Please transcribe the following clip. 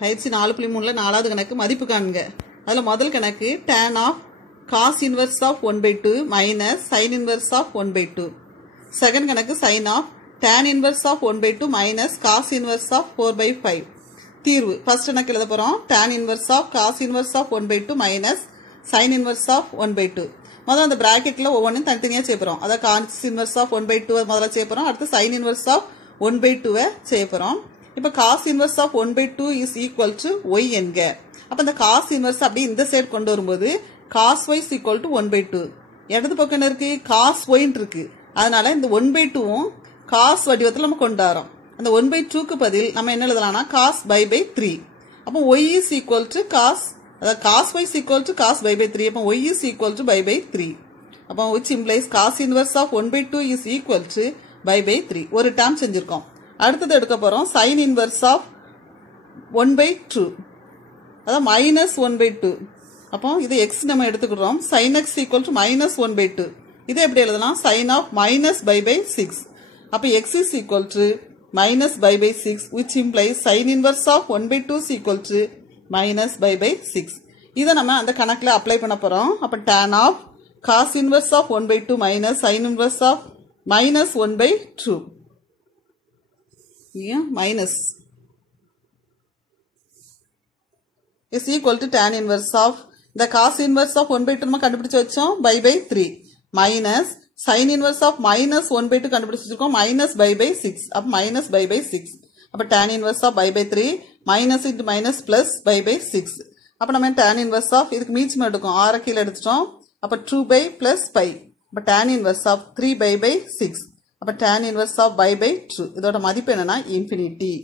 பயிற்சி 4.3ல 4வது கணக்கு மதிப்பு காண்க. அதில் முதல் கணக்கு tan of cos inverse of 1/2 minus sin inverse of 1/2. Second கணக்கு sin of tan inverse of 1/2 minus cos inverse of 4/5. தீர்வு ஃபர்ஸ்ட் கணக்கு எழுத போகிறோம். tan inverse of cos inverse of 1/2 minus sin inverse of 1/2. முதல்ல அந்த பிராக்கெட்டில் ஒவ்வொன்றும் தனித்தனியாக செய்யப்போகிறோம். அதாவது cos inverse of 1/2 முதல்ல செய்யப்போகிறோம். அடுத்து sin inverse of 1/2 செய்யப்போகிறோம். இப்போ cos inverse of 1/2 is equal to y என்க. அப்போ இந்த cos inverse அப்படியே இந்த சைடு கொண்டு வரும்போது cos y is equal to 1/2. இடது பக்கம் என்ன இருக்கு? cos y இருக்கு. அதனால இந்த 1/2வும் cos வடிவத்தில் நம்ம கொண்டு வரோம். அந்த 1/2க்கு பதில் நம்ம என்ன எழுதலாம்னா cos by/3. அப்போ y is equal to cos, அதாவது cos y is equal to cos by/3. அப்போ y is equal to by/3. அப்போ which implies cos inverse of 1/2 is equal to by/3. ஒரு டேர்ம் செஞ்சிருக்கோம். அடுத்தது எடுக்க போறோம் sin inverse of 1/2, அதாவது minus 1/2. அப்போ இது x நம்ம எடுத்துக்கிறோம். sin x equal to minus 1/2. இது எப்படி எழுதலாம்? sin of minus by/6. அப்போ x is equal to minus by/6, which implies sin inverse of 1/2 is equal to minus by/6. இதை நம்ம அந்த கணக்கில் அப்ளை பண்ண போறோம். அப்போ tan of cos inverse of 1/2 minus sin inverse of minus 1/2. minus is equal to tan inverse of the cos inverse of 1/2 நம்ம கண்டுபிடிச்சு வச்சோம் by/3 minus sin inverse of minus 1/2 கண்டுபிடிச்சு வச்சிருக்கோம் minus by/6. அப்ப minus by/6. அப்ப tan inverse of by/3 minus into minus plus by/6. அப்ப நம்ம tan inverse of இதுக்கு மீச்சம் எடுக்கும் 6 கீழ எடுத்துட்டோம். அப்ப 2 plus pi. அப்ப tan inverse of 3 by/6. அப்ப tan inverse of by/2. இதோட மதிப்பு என்னன்னா infinity.